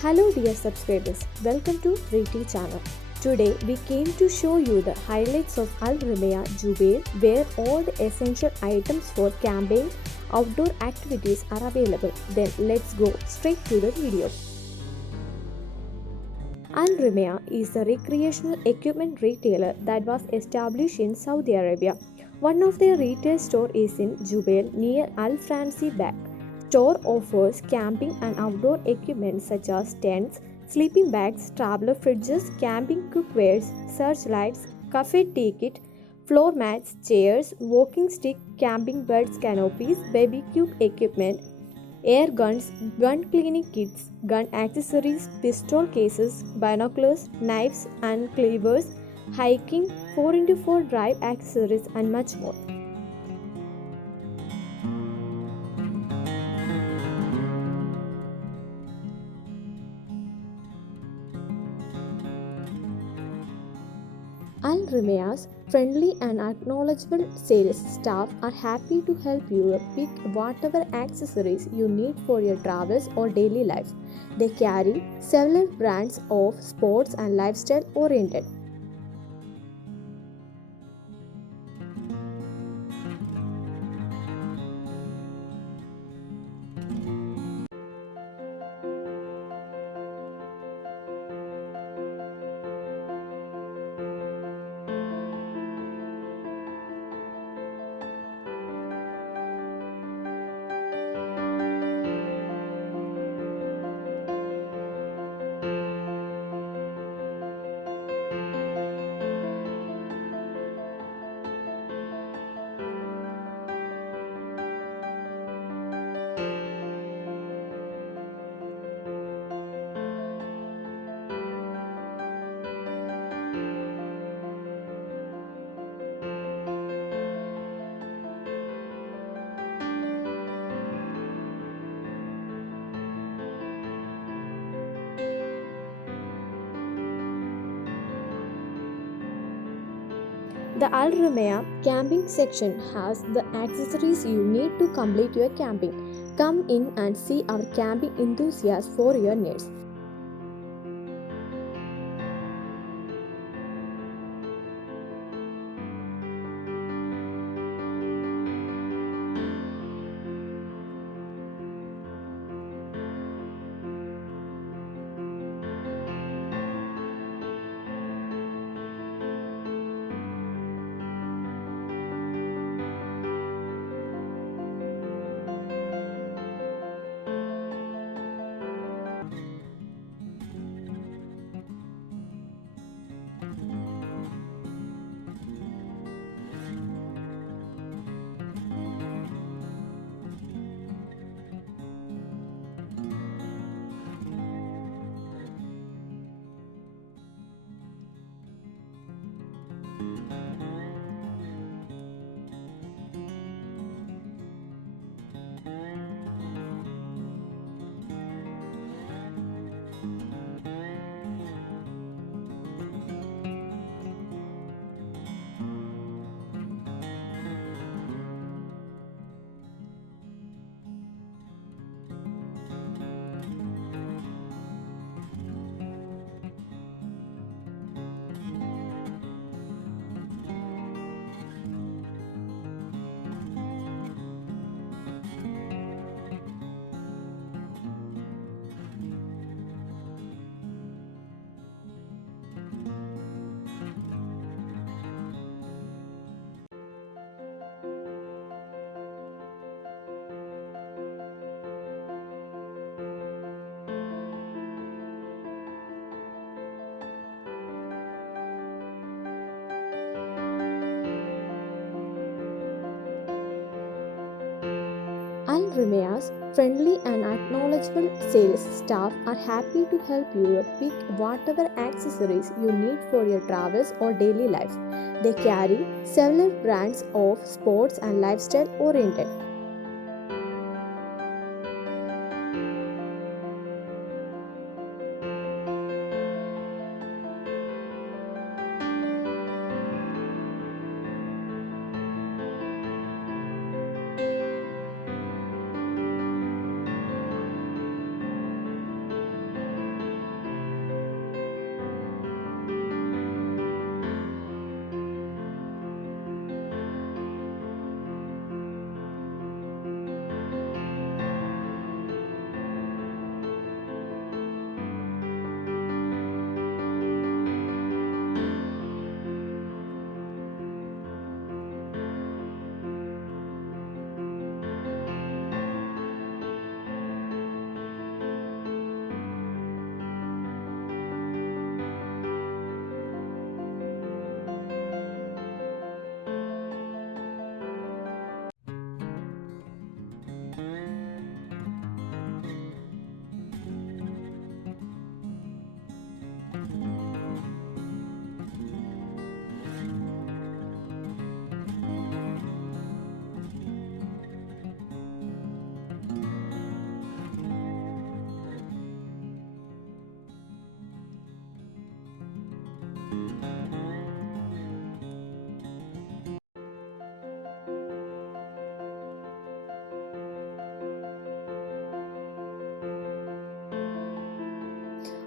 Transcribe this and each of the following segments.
Hello dear subscribers, welcome to 3T channel. Today we came to show you the highlights of Al Rumeya Jubail where all the essential items for camping outdoor activities are available. Then let's go straight to the video. Al Rumeya is a recreational equipment retailer that was established in Saudi Arabia. One of their retail stores is in Jubail near Al Fransi Bag. Store offers camping and outdoor equipment such as tents, sleeping bags, traveler fridges, camping cookwares, searchlights, cafe ticket, floor mats, chairs, walking stick, camping beds, canopies, barbecue equipment, air guns, gun cleaning kits, gun accessories, pistol cases, binoculars, knives and cleavers, hiking, 4x4 drive accessories, and much more. Al Rumeya's friendly and acknowledgeable sales staff are happy to help you pick whatever accessories you need for your travels or daily life. They carry several brands of sports and lifestyle oriented. The Al Rumeya camping section has the accessories you need to complete your camping. Come in and see our camping enthusiasts for your needs. Al Rumeya's friendly and acknowledgeable sales staff are happy to help you pick whatever accessories you need for your travels or daily life. They carry several brands of sports and lifestyle oriented.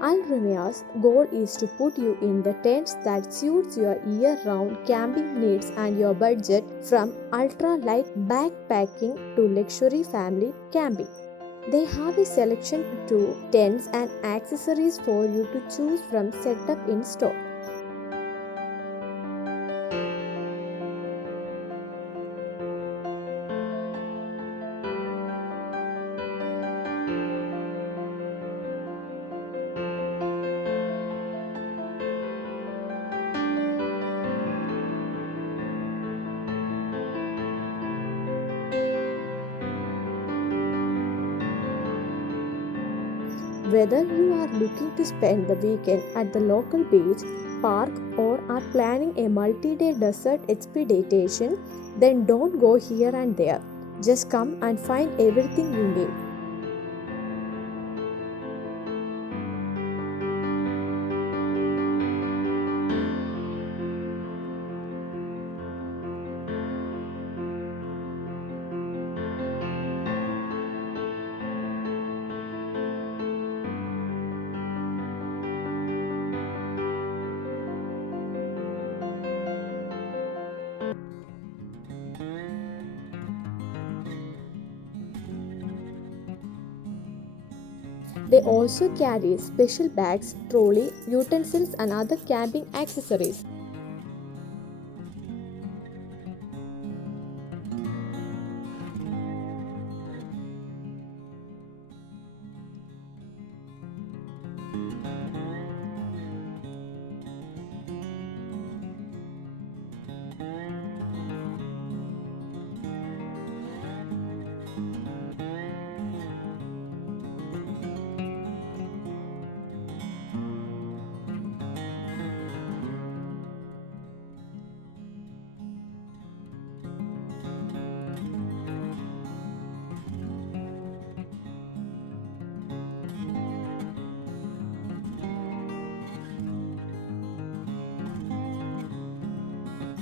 Al Rumia's goal is to put you in the tents that suits your year-round camping needs and your budget, from ultra-light backpacking to luxury family camping. They have a selection to tents and accessories for you to choose from set up in store. Whether you are looking to spend the weekend at the local beach, park, or are planning a multi day desert expedition, then don't go here and there. Just come and find everything you need. They also carry special bags, trolley, utensils, and other camping accessories.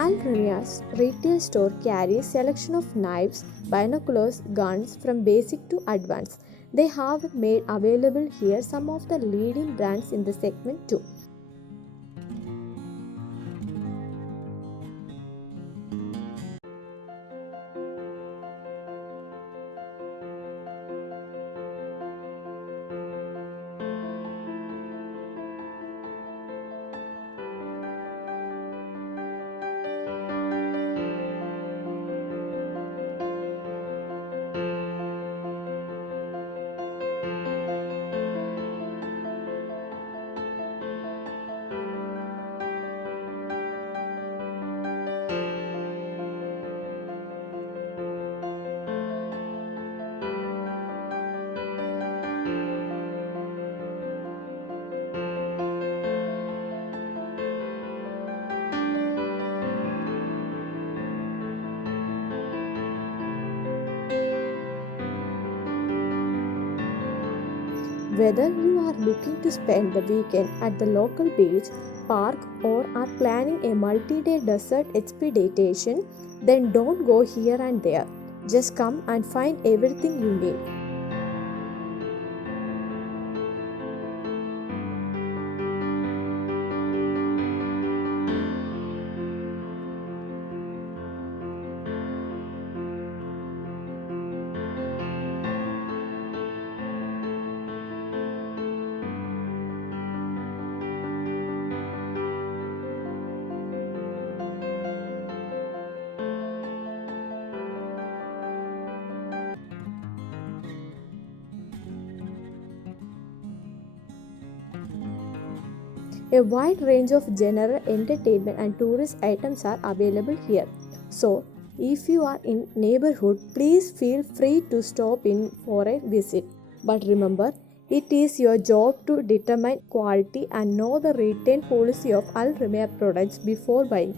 Al Rumia's retail store carries selection of knives, binoculars, guns from basic to advanced. They have made available here some of the leading brands in the segment too. Whether you are looking to spend the weekend at the local beach, park, or are planning a multi day desert expedition, then don't go here and there. Just come and find everything you need. A wide range of general entertainment and tourist items are available here. So, if you are in neighborhood, please feel free to stop in for a visit. But remember, it is your job to determine quality and know the return policy of Al Rumia products before buying.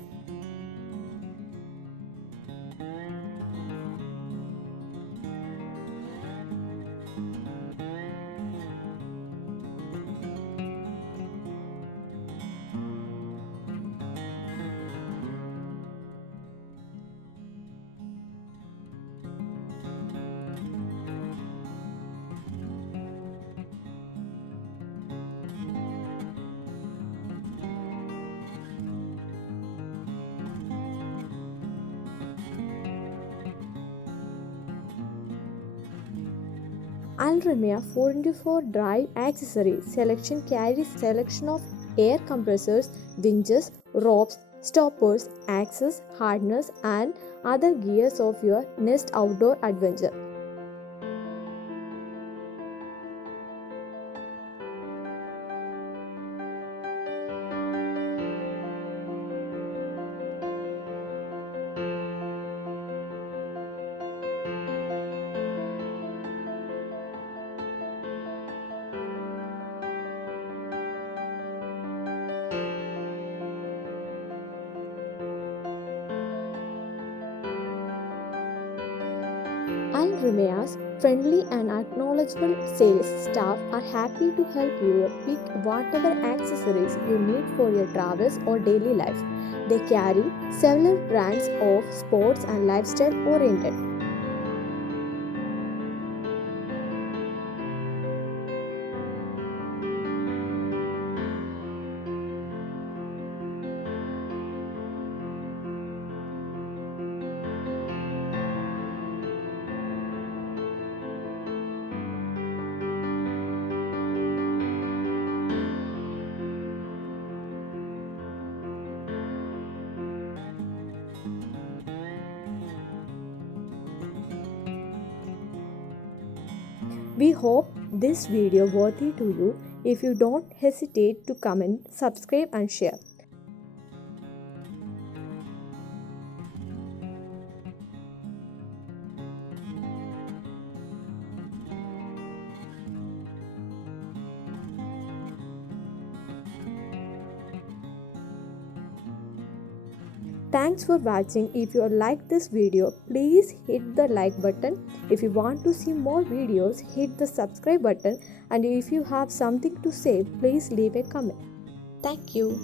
Alfa Romeo 4x4 drive accessories selection carries selection of air compressors, winches, ropes, stoppers, axles, harness, and other gears of your next outdoor adventure. Alfa Romeo's friendly and knowledgeable sales staff are happy to help you pick whatever accessories you need for your travels or daily life. They carry several brands of sports and lifestyle oriented. We hope this video worthy to you. If you don't hesitate to comment, subscribe and share. Thanks for watching. If you like this video, please hit the like button. If you want to see more videos, hit the subscribe button. And if you have something to say, please leave a comment. Thank you.